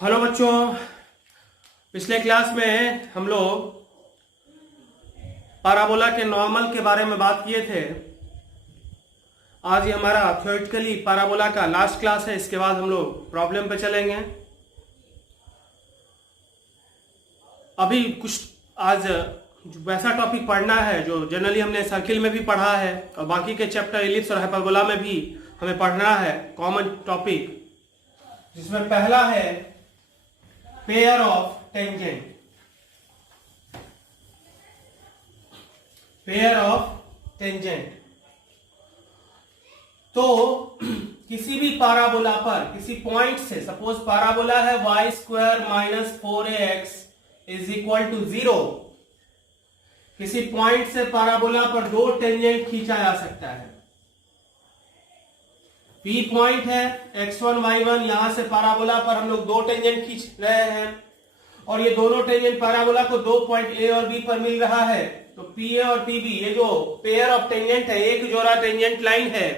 Hello बच्चों, पिछले class में हम लोग पाराबोला के नॉर्मल के बारे में बात किए थे। आज ये हमारा थ्योरेटिकली पाराबोला का लास्ट क्लास है। इसके बाद हम लोग प्रॉब्लम पे चलेंगे। अभी कुछ आज वैसा टॉपिक पढ़ना है जो जनरली हमने सर्किल में भी पढ़ा है और बाकी के चैप्टर एलिप्स और हाइपरबोला में भी हमें पढ़ना है। कॉमन टॉपिक जिसमें पहला है pair of tangent. Pair of tangent तो किसी भी पाराबोला पर किसी पॉइंट से, सपोज पाराबोला है y square minus 4ax is equal to 0। किसी पॉइंट से पाराबोला पर दो टेंजेंट खींचा जा सकता है। P पॉइंट है, x1 y1, यहां से पाराबोला पर हम लोग दो टेंजेंट खींच रहे हैं और ये दोनों टेंजेंट पाराबोला को दो पॉइंट A और B पर मिल रहा है। तो PA और PB ये जो पेयर ऑफ टेंजेंट है, एक जोड़ा टेंजेंट लाइन है,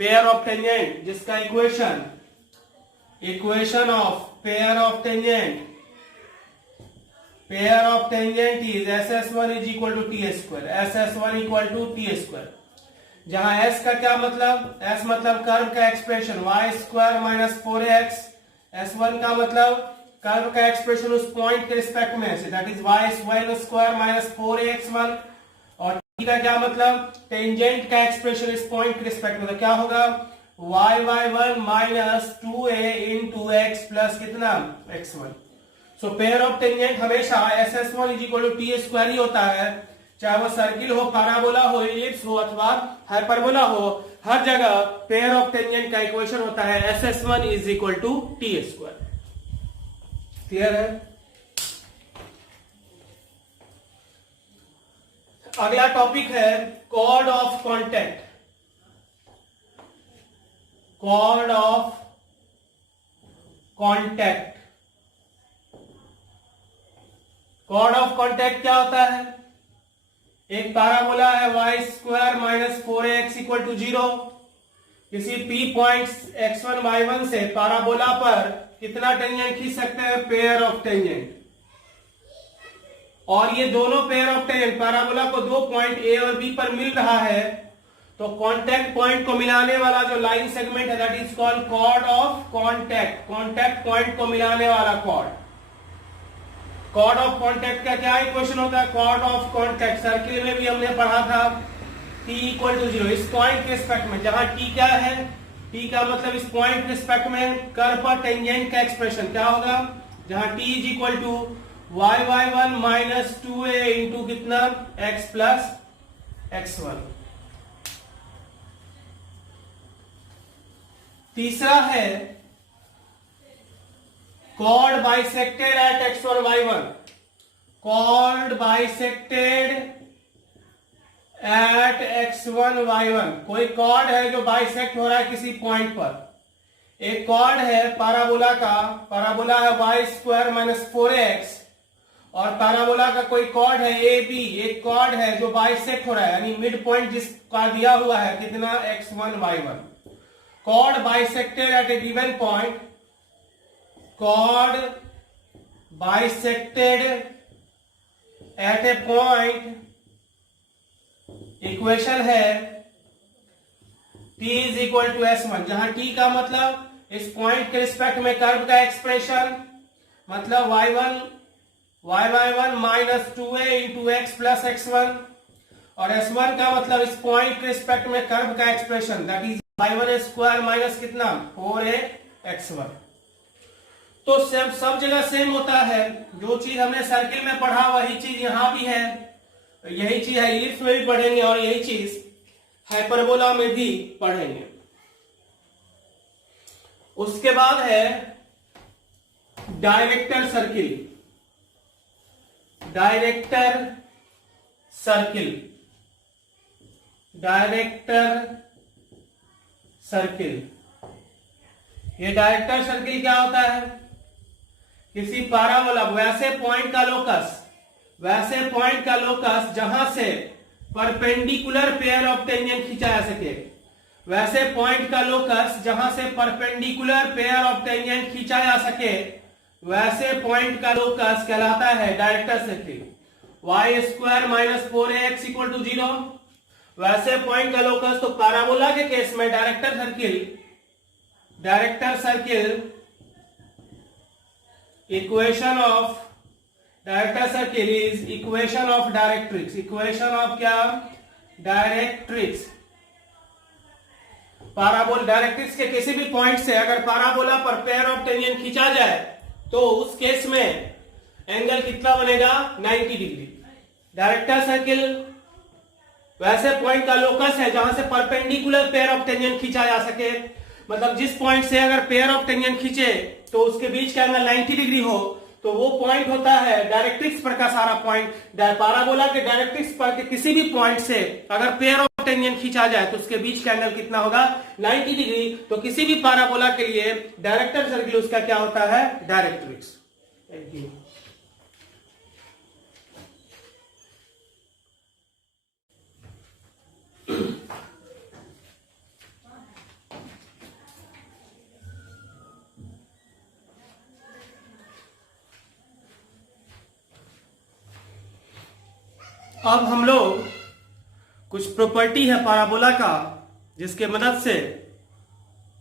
पेयर ऑफ टेंजेंट, जिसका equation of pair of tangent is SS1 is equal to T square, SS1 equal to T square. जहां S का क्या मतलब, S मतलब कर्व का expression y square minus 4x, S1 का मतलब कर्व का एक्सप्रेशन उस पॉइंट के रिस्पेक्ट में है, that is y square minus 4ax1। और t का क्या मतलब, टेंजेंट का एक्सप्रेशन इस पॉइंट के रिस्पेक्ट में, तो क्या होगा y1 minus 2a into x plus कितना x1। So pair of tangent हमेशा SS1 is equal to T square ही होता है, चाहे वो सर्किल हो, पाराबोला हो, एलिप्स हो अथवा हाइपरबोला हो। हर जगह पेयर ऑफ टेंजेंट का इक्वेशन होता है SS1 is equal to T square. Clear है? अगला टॉपिक है chord of contact. Chord of contact chord of contact क्या होता है? एक पाराबोला है y square minus 4ax equal to 0। किसी P पॉइंट x1 y1 से पाराबोला पर कितना टेंजेंट खींच सकते हैं? Pair of tangent. और ये दोनों पेयर ऑफ टेंजेंट पाराबोला को दो पॉइंट A और B पर मिल रहा है, तो कॉन्टैक्ट पॉइंट को मिलाने वाला जो लाइन सेगमेंट है that is called chord of contact. Contact point को मिलाने वाला कॉर्ड। कॉर्ड ऑफ कॉन्टैक्ट का क्या इक्वेशन होता है? कॉर्ड ऑफ कॉन्टैक्ट सर्किल में भी हमने पढ़ा था, t इक्वल टू 0। इस पॉइंट के रिस्पेक्ट में, जहां t क्या है, t का मतलब इस पॉइंट के रिस्पेक्ट में कर्व पर टेंजेंट का एक्सप्रेशन क्या होगा, जहां t is equal to y1 minus 2a into कितना x प्लस x1। तीसरा है chord bisected at x1 y1। chord bisected at x1 y1, कोई chord है जो बाइसेक्ट हो रहा है किसी पॉइंट पर। एक chord है पाराबोला का, पाराबोला है y स्क्वायर माइनस 4ax, और पाराबोला का कोई chord है AB, एक chord है जो बाइसेक्ट हो रहा है, यानी मिड पॉइंट जिसका दिया हुआ है कितना x1 y1। chord bisected at a given point, chord bisected at a point, equation है t is equal to S1, जहां t का मतलब इस पॉइंट के रिस्पेक्ट में कर्व का एक्सप्रेशन, मतलब y1 minus 2a into x plus x1, और S1 का मतलब इस पॉइंट के रिस्पेक्ट में कर्व का expression that is y1 square minus कितना 4ax1। तो सब जगह सेम होता है। जो चीज हमने सर्किल में पढ़ा वही चीज यहां भी है, यही चीज है एलिप्स में भी पढ़ेंगे और यही चीज हाइपरबोला में भी पढ़ेंगे। उसके बाद है डायरेक्टर सर्किल। डायरेक्टर सर्किल ये डायरेक्टर सर्किल क्या होता है? किसी पाराबोला वैसे पॉइंट का लोकस जहां से परपेंडिकुलर पेयर ऑफ टेंजेंट खींचा जा सके, वैसे पॉइंट का लोकस जहां से परपेंडिकुलर पेयर ऑफ टेंजेंट खींचा जा सके, वैसे पॉइंट का लोकस कहलाता है director circle. Y square minus 4ax equal to 0, वैसे पॉइंट का लोकस। तो पैराबोला के केस में director circle equation of director circle is equation of directrix. Equation of क्या? डायरेक्ट्रिक्स। पैराबोल डायरेक्ट्रिक्स के किसी भी पॉइंट से अगर पैराबोला पर पेयर ऑफ टेंजेंट खींचा जाए तो उस केस में एंगल कितना बनेगा? 90 डिग्री। डायरेक्टर सर्किल वैसे पॉइंट का लोकस है जहां से परपेंडिकुलर पेयर ऑफ टेंजेंट खींचा जा सके, मतलब जिस पॉइंट से अगर पेयर ऑफ टेंजेंट खींचे तो उसके बीच का एंगल 90 डिग्री हो, तो वो पॉइंट होता है डायरेक्ट्रिक्स पर का सारा पॉइंट। पैराबोला के डायरेक्ट्रिक्स पर के किसी भी पॉइंट से अगर पेयर ऑफ टेंजेंट खींचा जाए तो उसके बीच का एंगल कितना होगा? 90 डिग्री। तो किसी भी पैराबोला के लिए डायरेक्टर सर्किल उसका क्या होता है? डायरेक्ट्रिक्स। Thank you. अब हम लोग कुछ प्रॉपर्टी है पैराबोला का जिसके मदद से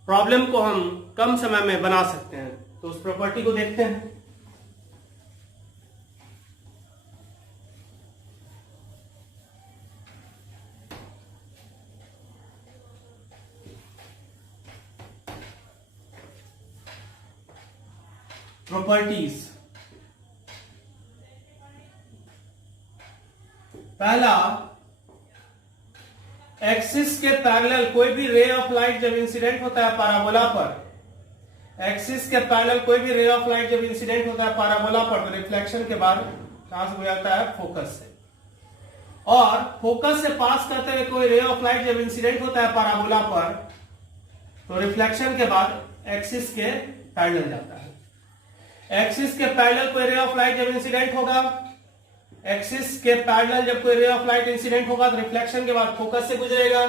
प्रॉब्लम को हम कम समय में बना सकते हैं, तो उस प्रॉपर्टी को देखते हैं। प्रॉपर्टीज। पहला, एक्सिस के पैरेलल कोई भी रे ऑफ लाइट जब इंसिडेंट होता है पैराबोला पर, एक्सिस के पैरेलल कोई भी रे ऑफ लाइट जब इंसिडेंट होता है पैराबोला पर, तो रिफ्लेक्शन के बाद ट्रांस हो जाता है फोकस से। और फोकस से पास करते हुए कोई रे ऑफ लाइट जब इंसिडेंट होता है पैराबोला पर, तो रिफ्लेक्शन के बाद एक्सिस के पैरेलल जाता है। एक्सिस के पैरेलल कोई रे ऑफ लाइट जब इंसिडेंट होगा, एक्सिस के पैरेलल जब कोई रे ऑफ लाइट इंसिडेंट होगा तो रिफ्लेक्शन के बाद फोकस से गुजरेगा,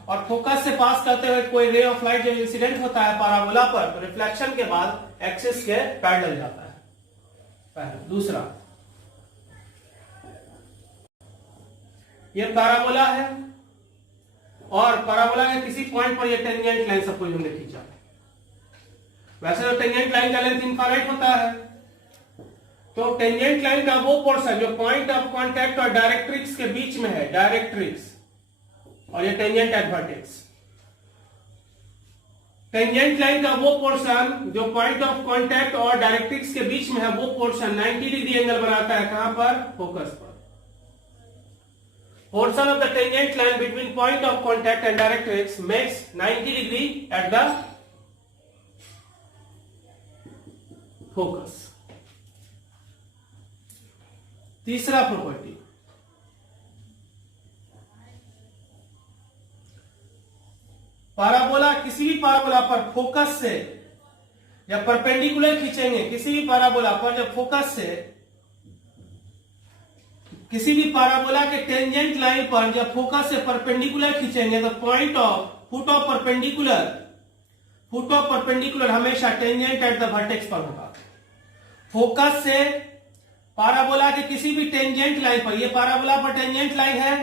और फोकस से पास करते हुए कोई रे ऑफ लाइट जब इंसिडेंट होता है पैराबोला पर, तो रिफ्लेक्शन के बाद एक्सिस के पैरेलल जाता है। पहला। दूसरा, ये पैराबोला है और पैराबोला के किसी पॉइंट पर ये टेंजेंट लाइन सपोज हमने खींचा। वैसे तो टेंजेंट लाइन का लेंथ इनफाइनाइट होता है, तो टेंजेंट लाइन का वो पोर्शन जो पॉइंट ऑफ कांटेक्ट और डायरेक्ट्रिक्स के बीच में है, डायरेक्ट्रिक्स, और ये tangent at vertex. Tangent line का वो पोर्शन जो पॉइंट ऑफ कांटेक्ट और डायरेक्ट्रिक्स के बीच में है, वो पोर्शन 90 डिग्री एंगल बनाता है। कहां पर? फोकस पर। Portion of the tangent line between point of contact and directrix makes 90 degree at the focus. तीसरा प्रॉपर्टी, पैराबोला किसी भी पैराबोला पर फोकस से जब परपेंडिकुलर खींचेंगे, किसी भी पैराबोला पर जब फोकस से किसी भी पैराबोला के टेंजेंट लाइन पर जब फोकस से परपेंडिकुलर खींचेंगे तो point of foot of perpendicular हमेशा टेंजेंट एट द वर्टेक्स पर होगा। फोकस से पैराबोला के किसी भी टेंजेंट लाइन पर, ये पैराबोला पर टेंजेंट लाइन है,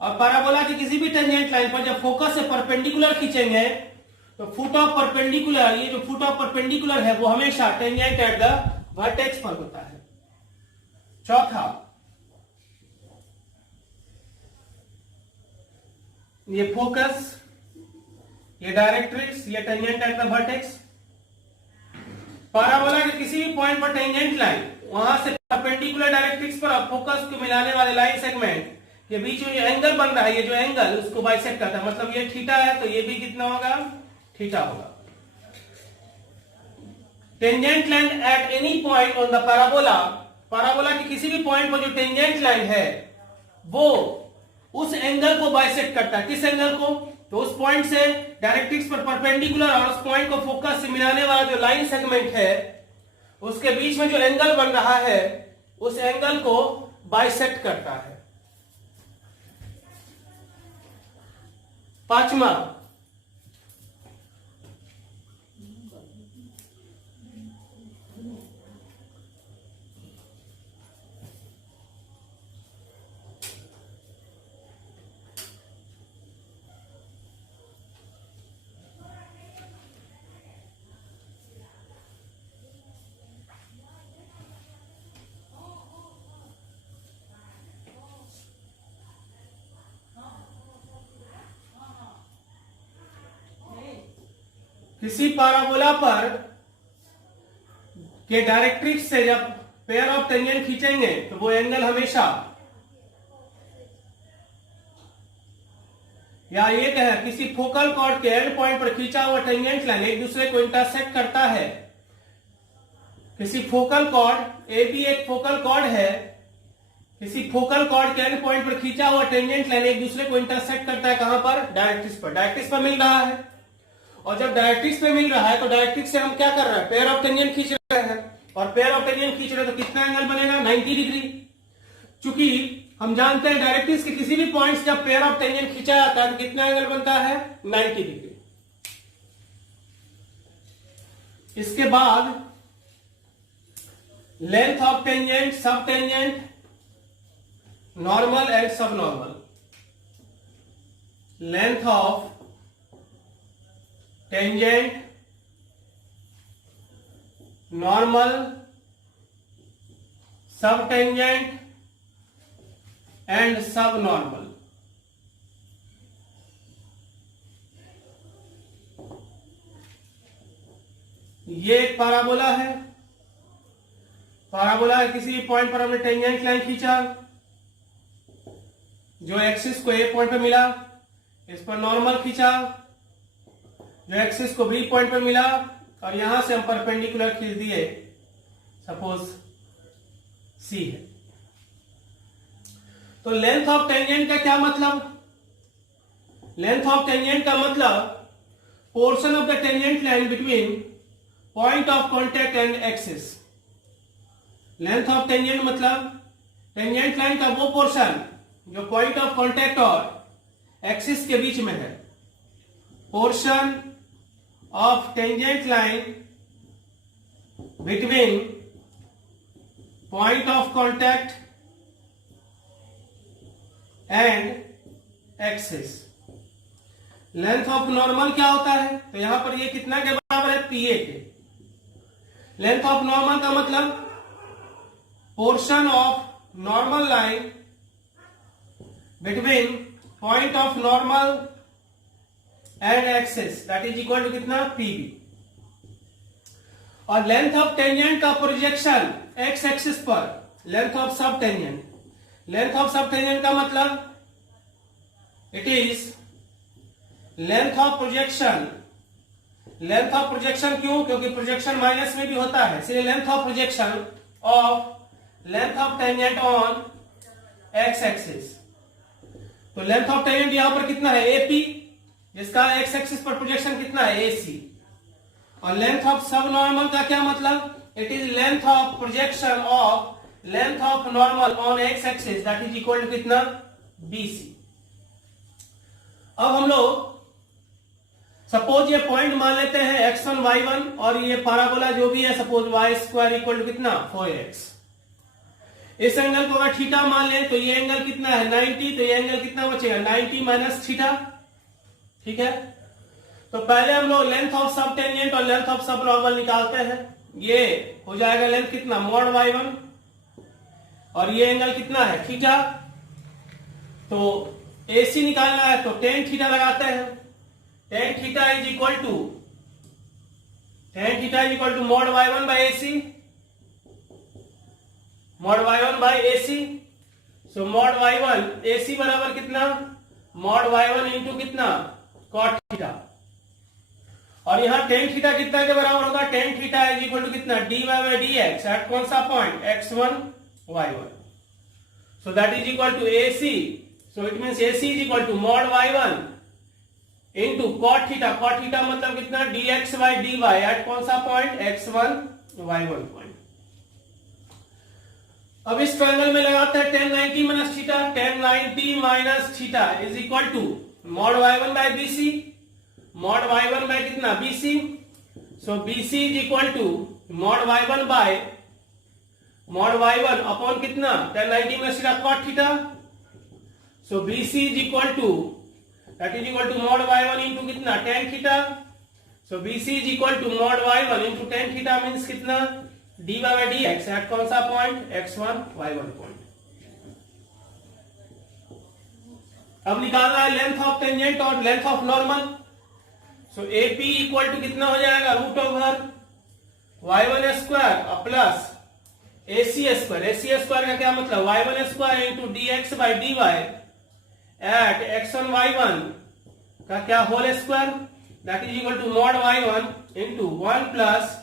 और पैराबोला की किसी भी टेंजेंट लाइन पर जब फोकस से परपेंडिकुलर खींचेंगे तो फुट ऑफ परपेंडिकुलर, ये जो फुट ऑफ परपेंडिकुलर है वो हमेशा टेंजेंट एट द वर्टेक्स पर होता है। चौथा, ये फोकस, ये डायरेक्ट्रिक्स, ये tangent at the vertex. Parabola के किसी भी पॉइंट पर टेंजेंट लाइन, वहां से परपेंडिकुलर डायरेक्ट्रिक्स पर फोकस को मिलाने वाले लाइन सेगमेंट के बीच में जो एंगल बन रहा है, ये जो एंगल उसको बाइसेक्ट करता है। मतलब ये थीटा है तो ये भी कितना होगा? थीटा होगा। Tangent line at any point on the parabola, parabola की किसी भी पॉइंट पर जो टेंजेंट लाइन है वो उस एंगल को बाइसेक्ट करता है। किस एंगल को? तो उस पॉइंट से डायरेक्ट्रिक्स पर परपेंडिकुलर और उस पॉइंट को फोकस से मिलाने वाला जो लाइन सेगमेंट है उसके बीच में जो एंगल बन रहा है उस एंगल को बाइसेक्ट करता है। पांचवा, किसी पाराबोला पर के डायरेक्ट्रिक्स से जब पेयर ऑफ टेंजेंट खींचेंगे तो वो एंगल हमेशा, या ये कहें किसी फोकल कॉर्ड के एंड पॉइंट पर खींचा हुआ टेंजेंट लाइन एक दूसरे को इंटरसेक्ट करता है। किसी फोकल कॉर्ड ए बी एक फोकल कॉर्ड है, किसी फोकल कॉर्ड के एंड पॉइंट पर खींचा हुआ टेंजेंट लाइन एक दूसरे को इंटरसेक्ट करता है। कहां पर? डायरेक्ट्रिक्स पर। डायरेक्ट्रिक्स पर मिल रहा है, और जब डायरेक्ट्रिक्स पे मिल रहा है तो डायरेक्ट्रिक्स से हम क्या कर रहे हैं? पेयर ऑफ टेंजेंट खींच रहे हैं, और पेयर ऑफ टेंजेंट खींच रहे हैं तो कितना एंगल बनेगा? 90 डिग्री। चूंकि हम जानते हैं डायरेक्ट्रिक्स के किसी भी पॉइंट से जब पेयर ऑफ टेंजेंट खींचा जाता है तो कितना एंगल बनता है? 90 डिग्री। इसके बाद लेंथ ऑफ टेंजेंट, सब टेंजेंट, नॉर्मल एंड सब normal. Length of tangent, normal, सब टेंजेंट एंड सब नॉर्मल। ये एक पाराबोला है। पाराबोला है, किसी भी पॉइंट पर हमने टेंजेंट लाइन खींचा, जो एक्सिस को ए पॉइंट पे मिला, इस पर नॉर्मल खींचा, जो एक्सिस को बी पॉइंट पे मिला, और यहां से हम परपेंडिकुलर खींच दिए, सपोज सी है। तो लेंथ ऑफ टेंजेंट का क्या मतलब? लेंथ ऑफ टेंजेंट का मतलब portion of the tangent line between point of contact and axis. Length of tangent मतलब टेंजेंट लाइन का वो पोर्शन जो पॉइंट ऑफ कॉन्टेक्ट और एक्सिस के बीच में है। Portion of tangent line between point of contact and axis. Length of normal क्या होता है? तो यहां पर ये कितना के बराबर है? पीए के। लेंथ ऑफ नॉर्मल का मतलब portion of normal line between point of normal and axis, that is equal to कितना? पीबी। और लेंथ ऑफ टेंजेंट का प्रोजेक्शन एक्स एक्सिस पर, length of sub tangent. Length of sub tangent का मतलब it is length of projection. Length of projection क्यों? क्योंकि projection minus में भी होता है, इसलिए length of projection of length of tangent on x axis. तो लेंथ ऑफ टेंजेंट यहां पर कितना है? एपी, जिसका एक्स एक्सिस पर प्रोजेक्शन कितना है? एसी। और लेंथ ऑफ सब नॉर्मल का क्या मतलब? It is length of projection of length of normal on x axis, that is equal to कितना? बीसी। अब हम लोग सपोज ये पॉइंट मान लेते हैं x1 y1, और ये पाराबोला जो भी है suppose y square equal to कितना? 4x। इस एंगल को अगर थीटा मान लें तो ये एंगल कितना है? 90। तो ये एंगल कितना बचेगा? 90 माइनस थीटा। ठीक है, तो पहले हम लोग लेंथ ऑफ सब टेंजेंट और लेंथ ऑफ सब नॉर्मल निकालते हैं। ये हो जाएगा लेंथ कितना? मॉड y1, और ये एंगल कितना है? थीटा। तो AC निकालना है तो टेन थीटा लगाते हैं। Tan theta is equal to mod y1 by AC, mod y1 by AC। So mod y1 AC बराबर कितना? मॉड y1 इंटू कितना? Cot theta. और यहां टेन थीटा कितना के बराबर होगा? Tan theta is equal to कितना? dy बाई dx एट कौन सा point? x1 y1। So that is equal to AC. So it means AC is equal to mod y1 into cot theta. Cot theta मतलब कितना? dx by dy at कौन सा point? x1 y1 point. अब इस triangle में लगाते हैं tan 90 minus theta. tan 90 minus theta is equal to mod y1 by bc, mod y1 by कितना? bc। So bc is equal to mod y1 by mod y1 upon कितना? tan 90 minus theta cot theta. So bc is equal to mod y1 into कितना? tan theta. So bc is equal to mod y1 into tan theta means कितना? dy by dx at कौन सा point? x1 y1 point. अब निकालना है length of tangent और length of normal. So AP equal to कितना हो जाएगा, रूट ओवर y1 स्क्वायर और plus AC square. AC square का क्या मतलब, y1 square into dx by dy at x1 y1 का क्या whole square, that is equal to mod y1 into 1 plus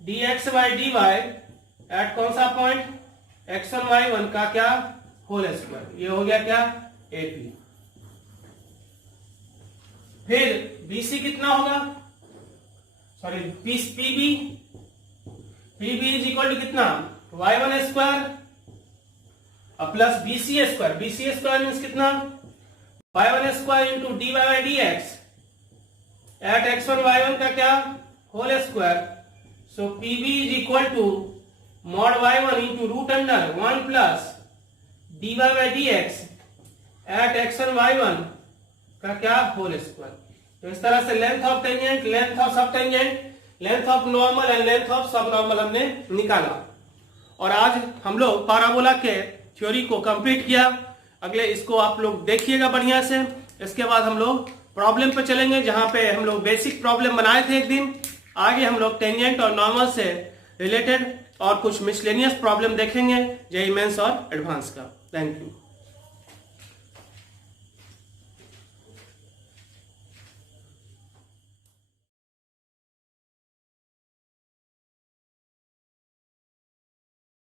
dx by dy at कौन सा point, x1 y1 का क्या whole square. ये हो गया क्या, AP। फिर BC कितना होगा, sorry PB is equal to कितना, y1 स्क्वायर और plus BC square. BC square means कितना, y1 square into dy by dx at x1 y1 का क्या whole square. So PB is equal to mod y1 into root under 1 plus dy by dx at x1 y1 का क्या whole square. तो इस तरह से length of tangent, length of sub tangent, length of normal and length of sub normal हमने निकाला। और आज हम लोग पाराबोला के थ्योरी को कंप्लीट किया। अगले इसको आप लोग देखिएगा बढ़िया से। इसके बाद हम लोग प्रॉब्लम पे चलेंगे, जहां पे हम लोग बेसिक प्रॉब्लम बनाए थे एक दिन। आगे हम लोग टेंजेंट और नॉर्मल से रिलेटेड और कुछ मिसलेनियस प्रॉब्लम देखेंगे, जेईई मेंस और एडवांस का। Thank you.